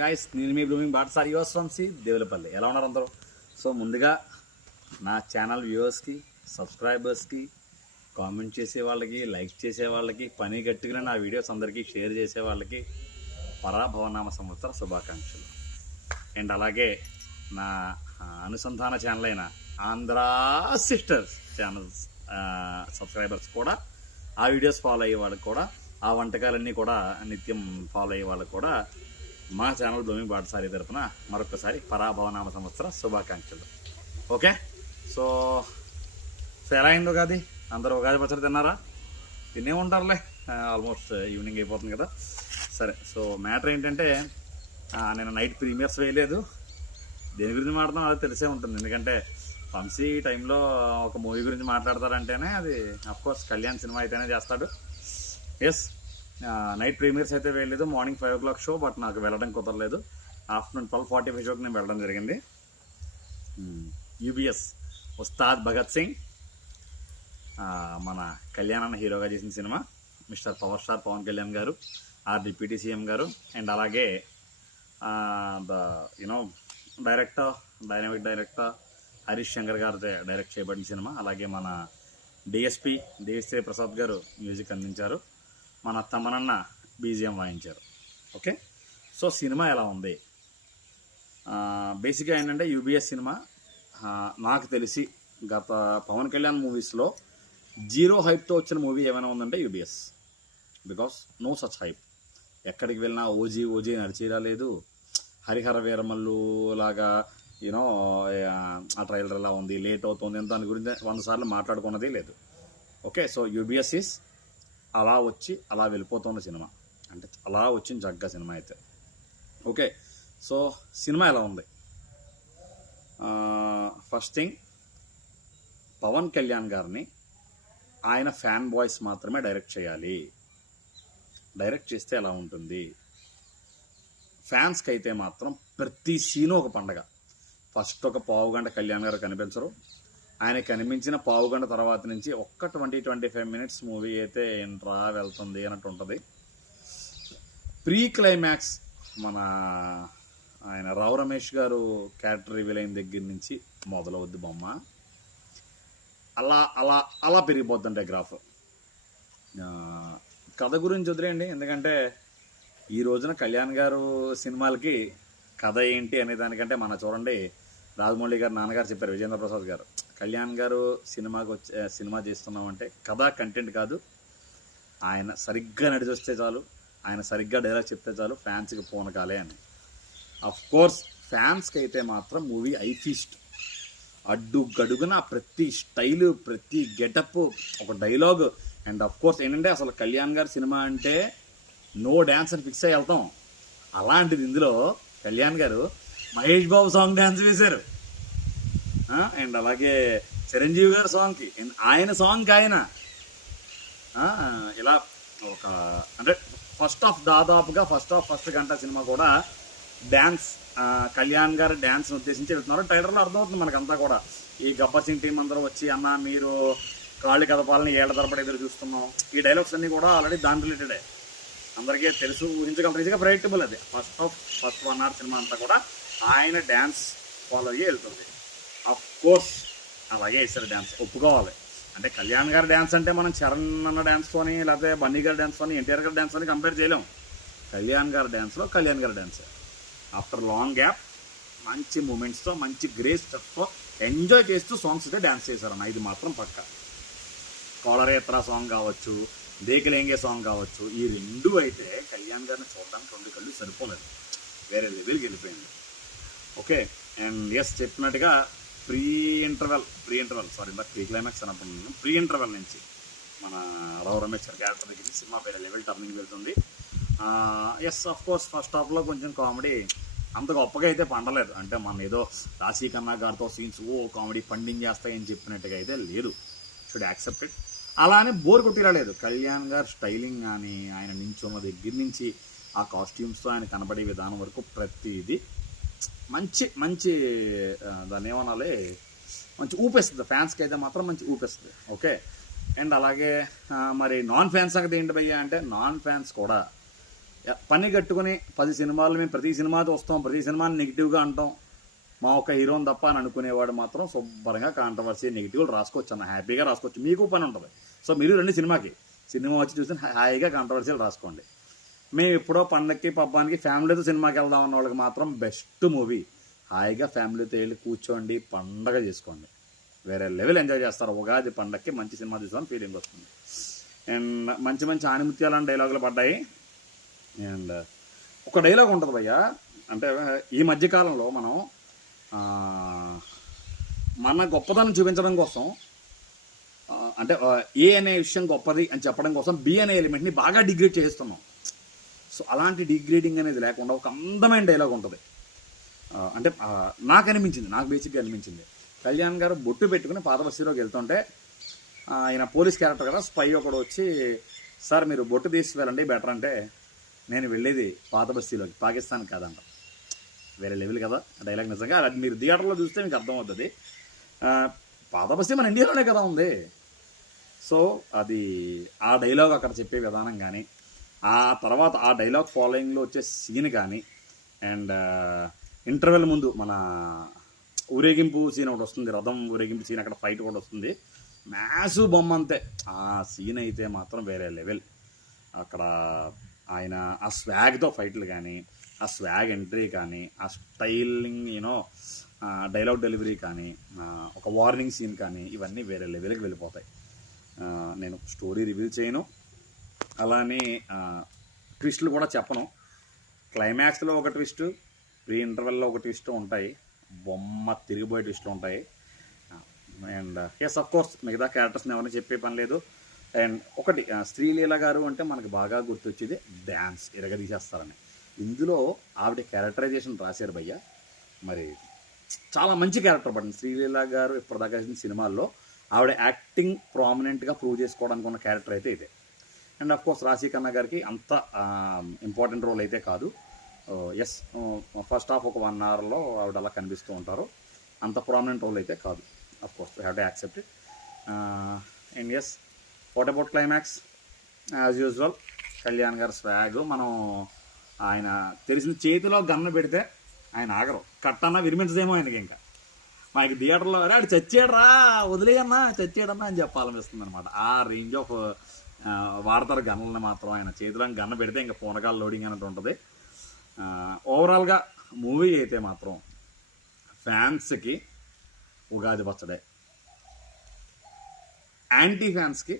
Guys, నేను మీ blooming Batasari yours from Devulapalli. ఎలా ఉన్నారు అందరూ? సో ముందుగా నా ఛానల్ వ్యూవర్స్కి, సబ్స్క్రైబర్స్కి, కామెంట్ చేసే వాళ్ళకి, లైక్ చేసే వాళ్ళకి, పని గట్టిగా నా వీడియోస్ అందరికీ షేర్ చేసే వాళ్ళకి పరాభవనామ సంవత్సర శుభాకాంక్షలు. అండ్ అలాగే నా అనుసంధాన ఛానల్ అయిన ఆంధ్రా సిస్టర్స్ ఛానల్ సబ్స్క్రైబర్స్ కూడా, ఆ వీడియోస్ ఫాలో అయ్యే వాళ్ళకి కూడా, ఆ వంటకాలన్నీ కూడా నిత్యం ఫాలో అయ్యే వాళ్ళకి కూడా మా ఛానల్ బ్లూమింగ్ బాటసారి తరపున మరొకసారి పరాభవనామ సంవత్సర శుభాకాంక్షలు. ఓకే, సో ఎలా అయిందో కాదు, అందరూ ఉగాది పచ్చడి తిన్నారా? తినే ఉంటారులే, ఆల్మోస్ట్ ఈవినింగ్ అయిపోతుంది కదా. సరే, సో మ్యాటర్ ఏంటంటే, నేను నైట్ ప్రీమియర్స్ వేయలేదు. దేని గురించి మాట్లాడతాం అది తెలిసే ఉంటుంది. ఎందుకంటే వంశీ టైంలో ఒక మూవీ గురించి మాట్లాడతారంటేనే అది అఫ్కోర్స్ కళ్యాణ్ సినిమా అయితేనే చేస్తాడు. ఎస్, నైట్ ప్రీమియర్స్ అయితే వేయలేదు. మార్నింగ్ 5 o'clock షో, బట్ నాకు వెళ్ళడం కుదరలేదు. ఆఫ్టర్నూన్ 12:45 షోకి నేను వెళ్ళడం జరిగింది. యూబీఎస్ ఉస్తాద్ భగత్ సింగ్, మన కళ్యాణ్ అన్న హీరోగా చేసిన సినిమా. Mister power star Pawan Kalyan గారు, ఆర్ డిప్యూటీ సీఎం గారు, అండ్ అలాగే director, dynamic director Harish Shankar గారితో డైరెక్ట్ చేయబడిన సినిమా. అలాగే మన డిఎస్పి దేవిశ్రీ ప్రసాద్ గారు మ్యూజిక్ అందించారు. మన తమనన్న బీజిఎం వాయించారు. ఓకే, సో సినిమా ఎలా ఉంది? బేసిక్గా ఏంటంటే, యూబీఎస్ సినిమా నాకు తెలిసి గత పవన్ కళ్యాణ్ మూవీస్లో జీరో హైప్తో వచ్చిన మూవీ ఏమైనా ఉందంటే UBS. Because no such hype. ఎక్కడికి వెళ్ళినా ఓజీ నడిచేలా లేదు. హరిహర వీరమల్లు లాగా ఆ ట్రైలర్ ఎలా ఉంది, లేట్ అవుతుంది, దాని గురించి 100 సార్లు మాట్లాడుకున్నది లేదు. ఓకే, సో యూబీఎస్ ఈస్ అలా వచ్చి అలా వెళ్ళిపోతున్న సినిమా, అంటే అలా వచ్చిన జగ్గా సినిమా అయితే. ఓకే, సో సినిమా ఎలా ఉంది? ఫస్ట్ థింగ్, పవన్ కళ్యాణ్ గారిని ఆయన ఫ్యాన్ బాయ్స్ మాత్రమే డైరెక్ట్ చేయాలి. డైరెక్ట్ చేస్తే ఎలా ఉంటుంది? ఫ్యాన్స్కి అయితే మాత్రం ప్రతి సీను ఒక పండగ. ఫస్ట్ ఒక పావుగంట కళ్యాణ్ గారు కనిపించరు. ఆయన కనిపించిన పావుగంట తర్వాత నుంచి ఒక్క 20-25 minutes మూవీ అయితే ఏంట్రా వెళ్తుంది అన్నట్టు ఉంటుంది. ప్రీ క్లైమాక్స్ మన ఆయన రావు రమేష్ గారు క్యారెక్టర్ రివీల్ అయిన దగ్గర నుంచి మొదలవుద్ది బొమ్మ. అలా అలా అలా పెరిగిపోతుంటే గ్రాఫ్. కథ గురించి వదిలేయండి, ఎందుకంటే ఈ రోజున కళ్యాణ్ గారు సినిమాలకి కథ ఏంటి అనే దానికంటే, మన చూడండి రాజమౌళి గారు నాన్నగారు చెప్పారు, విజేంద్ర ప్రసాద్ గారు, కళ్యాణ్ గారు సినిమా చేస్తున్నామంటే కథ కంటెంట్ కాదు, ఆయన సరిగ్గా నడిచి వస్తే చాలు, ఆయన సరిగ్గా డైలాగ్ చెప్తే చాలు, ఫ్యాన్స్కి పూనకాలే అని. అఫ్ కోర్స్ ఫ్యాన్స్కి అయితే మాత్రం మూవీ ఐఫీస్ట్. అడ్డుగడుగున ప్రతి స్టైలు, ప్రతి గెటప్, ఒక డైలాగ్. అండ్ అఫ్ కోర్స్ ఏంటంటే, అసలు కళ్యాణ్ గారి సినిమా అంటే నో డ్యాన్స్ అని ఫిక్స్ అయ్యి వెళ్తాం. అలాంటిది ఇందులో కళ్యాణ్ గారు మహేష్ బాబు సాంగ్ డ్యాన్స్ వేశారు. అండ్ అలాగే చిరంజీవి గారి సాంగ్కి, ఆయన సాంగ్కి ఆయన ఇలా ఒక, అంటే దాదాపుగా ఫస్ట్ గంట సినిమా కూడా డ్యాన్స్, కళ్యాణ్ గారు డ్యాన్స్ని ఉద్దేశించి వెళ్తున్నారు. టైలర్లో అర్థమవుతుంది మనకంతా కూడా. ఈ గబ్బర్ సింగ్ టీం అందరూ వచ్చి, అన్న మీరు కాళ్ళు కదపాలని ఏళ్ల తరబడి ఎదురు చూస్తున్నాం, ఈ డైలాగ్స్ అన్నీ కూడా ఆల్రెడీ దాని రిలేటెడే, అందరికీ తెలుసు, ఊహించగలరు, ఈజీగా ప్రెడిక్టబుల్. అది ఫస్ట్ 1 hour సినిమా అంతా కూడా ఆయన డ్యాన్స్ ఫాలో అయ్యి వెళ్తుంది. అఫ్ కోర్స్ అలాగే వేస్తారు డ్యాన్స్, ఒప్పుకోవాలి. అంటే కళ్యాణ్ గారి డ్యాన్స్ అంటే మనం చరణ్ అన్న డ్యాన్స్తోని, లేకపోతే బన్నీ గారి డ్యాన్స్తోని, ఎన్టీఆర్ గారి డ్యాన్స్తోని కంపేర్ చేయలేం. కళ్యాణ్ గారి డ్యాన్స్లో కళ్యాణ్ గారి డ్యాన్స్ ఆఫ్టర్ లాంగ్ గ్యాప్ మంచి మూమెంట్స్తో, మంచి గ్రేస్తో ఎంజాయ్ చేస్తూ సాంగ్స్ అయితే డ్యాన్స్ చేశారన్న, ఇది మాత్రం పక్క. కోలరేత్ర సాంగ్ కావచ్చు, దేకలేంగే సాంగ్ కావచ్చు, ఈ రెండు అయితే కళ్యాణ్ గారిని చూడడానికి 2 కళ్ళు సరిపోలేదు, వేరే లెవెల్కి వెళ్ళిపోయింది. ఓకే, అండ్ ఎస్ చెప్పినట్టుగా ప్రీ ఇంటర్వెల్ ప్రీ క్లైమాక్స్ అనుకుంటున్నాను. ప్రీ ఇంటర్వెల్ నుంచి మన రావు రమేష్ గారి క్యారెక్టర్ దగ్గర సినిమా వేరే లెవెల్ టర్నింగ్ వెళ్తుంది. ఎస్, ఆఫ్ కోర్స్ ఫస్ట్ హాఫ్లో కొంచెం కామెడీ అంత గొప్పగా అయితే పండలేదు. అంటే మన ఏదో రాశీ ఖన్నా గారితో సీన్స్ కామెడీ పండింగ్ చేస్తాయని చెప్పినట్టుగా అయితే లేదు. Should accepted. అలానే బోర్ కొట్టిరాలేదు. కళ్యాణ్ గారు స్టైలింగ్ కానీ, ఆయన నించున్న దగ్గర నుంచి ఆ కాస్ట్యూమ్స్తో ఆయన కనబడే విధానం వరకు ప్రతిదీ మంచి దాన్ని ఏమనాలి, మంచి ఊపేస్తుంది. ఫ్యాన్స్కి అయితే మాత్రం మంచి ఊపేస్తుంది. ఓకే, అండ్ అలాగే మరి నాన్ ఫ్యాన్స్ సంగతి ఏంటి భయ్యా అంటే, నాన్ ఫ్యాన్స్ కూడా పని కట్టుకుని 10 సినిమాలు మేము ప్రతి సినిమా చూస్తాం, ప్రతి సినిమాని నెగిటివ్గా అంటాం, మా ఒక హీరోని తప్ప అని అనుకునేవాడు మాత్రం శుభ్రంగా కాంట్రవర్సీ నెగిటివ్లు రాసుకోవచ్చు అన్న, హ్యాపీగా రాసుకోవచ్చు. మీకు పని ఉంటుంది. సో మీరు రండి సినిమాకి, సినిమా వచ్చి చూసి హాయిగా కాంట్రవర్సీలు రాసుకోండి. మేము ఎప్పుడో పండక్కి పబ్బానికి ఫ్యామిలీతో సినిమాకి వెళ్దాం అన్న వాళ్ళకి మాత్రం బెస్ట్ మూవీ. హాయిగా ఫ్యామిలీతో వెళ్ళి కూర్చోండి, పండగ చేసుకోండి, వేరే లెవెల్ ఎంజాయ్ చేస్తారు. ఉగాది పండగకి మంచి సినిమా చూసామని ఫీలింగ్ వస్తుంది. అండ్ మంచి మంచి ఆనిముత్యాలని డైలాగులు పడ్డాయి. అండ్ ఒక డైలాగ్ ఉంటుంది భయ్య, అంటే ఈ మధ్యకాలంలో మనం మన గొప్పతనం చూపించడం కోసం, అంటే ఏ అనే విషయం గొప్పది అని చెప్పడం కోసం బి అనే ఎలిమెంట్ని బాగా డిగ్రేడ్ చేస్తున్నాం. సో అలాంటి డిగ్రేడింగ్ అనేది లేకుండా ఒక అందమైన డైలాగ్ ఉంటుంది. అంటే నాకు అనిపించింది, నాకు బేసిక్గా అనిపించింది, కళ్యాణ్ గారు బొట్టు పెట్టుకుని పాత బస్తీలోకి వెళ్తుంటే ఆయన పోలీస్ క్యారెక్టర్ కదా, స్పై ఒకడు వచ్చి సార్ మీరు బొట్టు తీసుకువెళ్ళండి బెటర్ అంటే, నేను వెళ్ళేది పాత బస్తీలోకి, పాకిస్తాన్ కాదంట. వేరే లెవెల్ కదా డైలాగ్. నిజంగా అది మీరు థియేటర్లో చూస్తే మీకు అర్థమవుతుంది. పాత బస్తీ మన ఇండియాలోనే కదా ఉంది. సో అది ఆ డైలాగ్ అక్కడ చెప్పే విధానం కానీ, ఆ తర్వాత ఆ డైలాగ్ ఫాలోయింగ్లో వచ్చే సీన్ కానీ, అండ్ ఇంటర్వెల్ ముందు మన ఊరేగింపు సీన్ ఒకటి వస్తుంది, రథం ఊరేగింపు సీన్, అక్కడ ఫైట్ కూడా వస్తుంది, మ్యాసివ్ బొమ్మ అంతే. ఆ సీన్ అయితే మాత్రం వేరే లెవెల్. అక్కడ ఆయన ఆ స్వాగ్తో ఫైట్లు కానీ, ఆ స్వాగ్ ఎంట్రీ కానీ, ఆ స్టైలింగ్ డైలాగ్ డెలివరీ కానీ, ఒక వార్నింగ్ సీన్ కానీ, ఇవన్నీ వేరే లెవెల్కి వెళ్ళిపోతాయి. నేను స్టోరీ రివీల్ చేయను, అలానే ట్విస్టులు కూడా చెప్పను. క్లైమాక్స్లో ఒక ట్విస్ట్, ప్రీ ఇంటర్వెల్లో ఒక ట్విస్ట్ ఉంటాయి, బొమ్మ తిరిగిపోయే ట్విస్టులు ఉంటాయి. అండ్ ఎస్ ఆఫ్ కోర్స్ మిగతా క్యారెక్టర్స్ని ఎవరిని చెప్పే పని లేదు. అండ్ ఒకటి, శ్రీలీల గారు అంటే మనకు బాగా గుర్తొచ్చేది డ్యాన్స్ ఇరగదీసేస్తారని. ఇందులో ఆవిడ క్యారెక్టరైజేషన్ రాశారు భయ్య, మరి చాలా మంచి క్యారెక్టర్ పడింది. శ్రీలీల గారు ఇప్పటిదాకా చేసిన సినిమాల్లో ఆవిడ యాక్టింగ్ ప్రామినెంట్గా ప్రూవ్ చేసుకోవడానికి ఉన్న క్యారెక్టర్ అయితే ఇదే. అండ్ ఆఫ్ కోర్స్ రాశి ఖన్నా గారికి అంత ఇంపార్టెంట్ రోల్ అయితే కాదు. ఎస్, ఫస్ట్ హాఫ్ ఒక 1 అవర్లో ఆవిడ అలా కనిపిస్తూ ఉంటారు, అంత ప్రామినెంట్ రోల్ అయితే కాదు. Of course we have to accept it. And yes, what about climax? As usual Kalyan గారు స్వాగ్, మనం ఆయన తెలిసిన చేతిలో గన్ను పెడితే ఆయన ఆగరు, కట్టన్నా విరిమించదేమో ఆయనకి. ఇంకా మనకి థియేటర్లో అరే ఆడు చచ్చాడరా వదిలేయన్నా చచ్చాడన్నా అని చెప్పాలనిపిస్తుంది అనమాట. ఆ రేంజ్ ఆఫ్ వాడతారు గన్నులని మాత్రం. ఆయన చేతిలో గన్ను పెడితే ఇంకా పూనకాలు లోడింగ్ అన్నట్టు ఉంటుంది. ఓవరాల్గా మూవీ అయితే మాత్రం ఫ్యాన్స్కి ఉగాది పచ్చడే, యాంటీ ఫ్యాన్స్కి,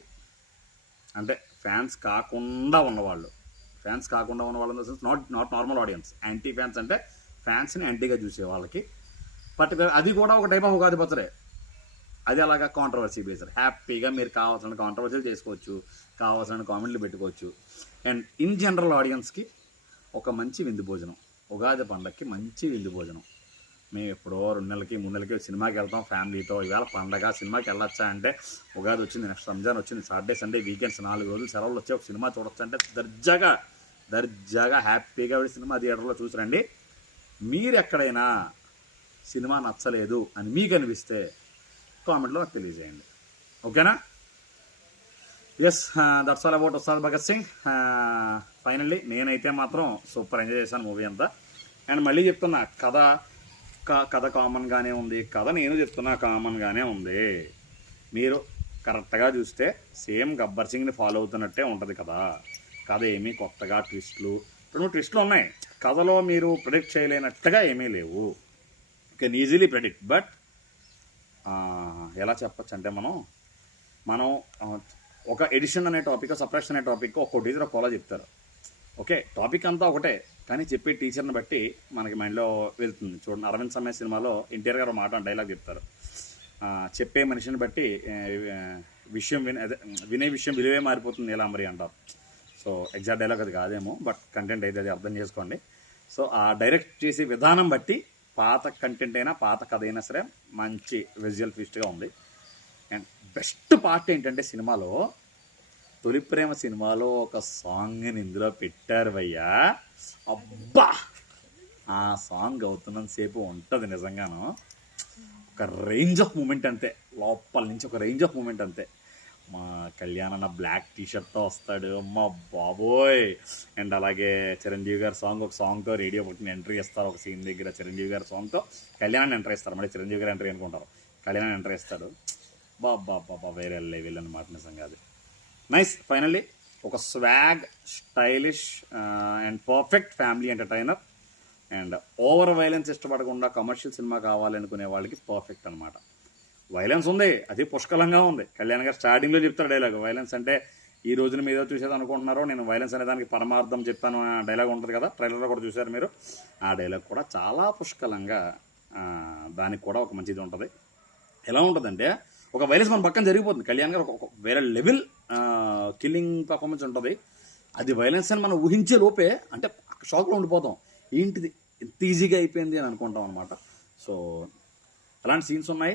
అంటే ఫ్యాన్స్ కాకుండా ఉన్నవాళ్ళు not normal audience, anti fans అంటే ఫ్యాన్స్ని యాంటీగా చూసే వాళ్ళకి పర్టికులర్, అది కూడా ఒక టైప్ ఆఫ్ ఉగాది పచ్చడే. అది అలాగా కాంట్రవర్సీ బేస్డ్, హ్యాపీగా మీరు కావాల్సిన కాంట్రవర్సీలు చేసుకోవచ్చు, కావాల్సిన కామెంట్లు పెట్టుకోవచ్చు. అండ్ ఇన్ జనరల్ ఆడియన్స్కి ఒక మంచి విందు భోజనం, ఉగాది పండగకి మంచి విందు భోజనం. మేము ఎప్పుడో 2 నెలలకి 3 నెలలకి సినిమాకి వెళ్తాం ఫ్యామిలీతో. ఈవేళ పండగ సినిమాకి వెళ్ళొచ్చా అంటే, ఉగాది వచ్చింది, నెక్స్ట్ రంజాన్ వచ్చింది, సాటర్డే సండే వీకెండ్స్ 4 రోజులు సెలవులు వచ్చి ఒక సినిమా చూడొచ్చు అంటే దర్జాగా హ్యాపీగా సినిమా థియేటర్లో చూసి రండి. మీరు ఎక్కడైనా సినిమా నచ్చలేదు అని మీకు అనిపిస్తే కామెంట్లో నాకు తెలియజేయండి, ఓకేనా? Yes, that's all about Ustaad Bhagat Singh. Finally నేనైతే మాత్రం సూపర్ ఎంజాయ్ చేశాను మూవీ అంతా. అండ్ మళ్ళీ చెప్తున్నా, కథ కామన్గానే ఉంది, కథ నేను చెప్తున్నా కామన్గానే ఉంది. మీరు కరెక్ట్గా చూస్తే సేమ్ గబ్బర్ సింగ్ని ఫాలో అవుతున్నట్టే ఉంటుంది కదా. కథ ఏమీ కొత్తగా ట్విస్టులు 2 ట్విస్టులు ఉన్నాయి కథలో, మీరు ప్రెడిక్ట్ చేయలేనట్టుగా ఏమీ లేవు. You can easily predict. But ఎలా చెప్పచ్చు అంటే, మనం ఒక ఎడిషన్ అనే టాపిక్, సప్రెషన్ అనే టాపిక్ ఒక్కో టీచర్ ఒకలా చెప్తారు. ఓకే, టాపిక్ అంతా ఒకటే, కానీ చెప్పే టీచర్ని బట్టి మనకి మైండ్లో వెళ్తుంది. చూడండి, అరవింద్ సమయ సినిమాలో ఎన్టీఆర్ గారు మాట డైలాగ్ చెప్తారు, చెప్పే మనిషిని బట్టి వినే విషయం విలువే మారిపోతుంది ఎలా మరి అంటారు. సో ఎగ్జాక్ట్ డైలాగ్ అది కాదేమో, బట్ కంటెంట్ అయితే అది అర్థం చేసుకోండి. సో ఆ డైరెక్ట్ చేసే విధానం బట్టి పాత కంటెంట్ అయినా పాత కథ అయినా సరే మంచి విజువల్ ఫీస్ట్గా ఉంది. అండ్ బెస్ట్ పార్ట్ ఏంటంటే, సినిమాలో తొలి ప్రేమ సినిమాలో ఒక సాంగ్ని ఇందులో పెట్టారు భయ్యా. అబ్బా, ఆ సాంగ్ అవుతున్నంతసేపు ఉంటుంది నిజంగాను. ఒక రేంజ్ ఆఫ్ మూమెంట్ అంతే, లోపల నుంచి ఒక రేంజ్ ఆఫ్ మూమెంట్ అంతే. మా కళ్యాణ్ అన్న బ్లాక్ టీషర్ట్తో వస్తాడు, అమ్మ బాబోయ్. అండ్ అలాగే చిరంజీవి గారి ఒక సాంగ్తో రేడియో పుట్టిన ఎంట్రీ ఇస్తారు ఒక సీన్ దగ్గర. చిరంజీవి గారి సాంగ్తో కళ్యాణాన్ని ఎంట్రీ ఇస్తారు, మళ్ళీ చిరంజీవి గారు ఎంట్రీ అనుకుంటారు, కళ్యాణ్ ఎంట్రీ ఇస్తాడు. బాబా వేరే లెవెల్ అనమాట నిజంగా అది. నైస్. ఫైనల్లీ ఒక swag, stylish and perfect family entertainer. And over violence ఇష్టపడకుండా కమర్షియల్ సినిమా కావాలనుకునే వాళ్ళకి పర్ఫెక్ట్ అనమాట. వైలెన్స్ ఉంది, అది పుష్కలంగా ఉంది. కళ్యాణ్ గారు స్టార్టింగ్లో చెప్తారు డైలాగ్, వైలెన్స్ అంటే ఈ రోజున మీద చూసేది అనుకుంటున్నారో, నేను వైలెన్స్ అనే దానికి పరమార్థం చెప్పాను డైలాగ్ ఉంటుంది కదా, ట్రైలర్లో కూడా చూశారు మీరు. ఆ డైలాగ్ కూడా చాలా పుష్కలంగా, దానికి కూడా ఒక మంచిది ఉంటుంది. ఎలా ఉంటుందంటే ఒక వైలెన్స్ మన పక్కన జరిగిపోతుంది, కళ్యాణ్ గారు ఒక వేరే లెవెల్ కిల్లింగ్ పర్ఫార్మెన్స్ ఉంటుంది. అది వైలెన్స్ అని మనం ఊహించే లోపే అంటే షాక్లో ఉండిపోతాం, ఏంటిది ఎంత ఈజీగా అయిపోయింది అని అనుకుంటాం అనమాట. సో అలాంటి సీన్స్ ఉన్నాయి.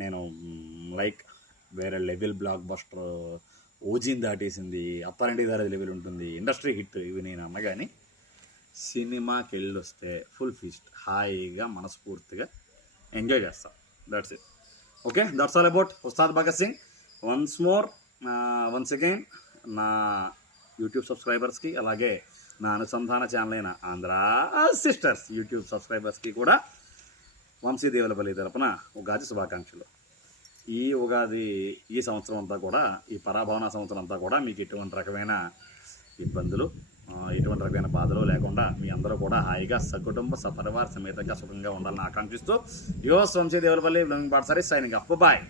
నేను లైక్ వేరే లెవెల్ బ్లాక్ బస్టర్, ఓజీని దాటేసింది, అత్తారింటి దారి లెవెల్ ఉంటుంది, ఇండస్ట్రీ హిట్ ఇవి నేను అన్నగాని సినిమాకి వెళ్ళి వస్తే ఫుల్ ఫీస్ట్ హాయిగా మనస్ఫూర్తిగా ఎంజాయ్ చేస్తాం. That's it. Okay, that's all about Ustaad Bhagat Singh. Once again నా యూట్యూబ్ సబ్స్క్రైబర్స్కి, అలాగే నా అనుసంధాన ఛానల్ అయిన ఆంధ్ర సిస్టర్స్ యూట్యూబ్ సబ్స్క్రైబర్స్కి కూడా వంశీ దేవులపల్లి తరపున ఉగాది శుభాకాంక్షలు. ఈ ఉగాది, ఈ సంవత్సరం అంతా కూడా, ఈ పరాభవన సంవత్సరం అంతా కూడా మీకు ఎటువంటి రకమైన ఇబ్బందులు, ఎటువంటి రకమైన బాధలు లేకుండా మీ అందరూ కూడా హాయిగా సకుటుంబ సపరివార సమేతంగా సుఖంగా ఉండాలని ఆకాంక్షిస్తూ యువస్ వంశీ దేవులపల్లి పాఠశాల సైనింగ్ అప్. బాయ్.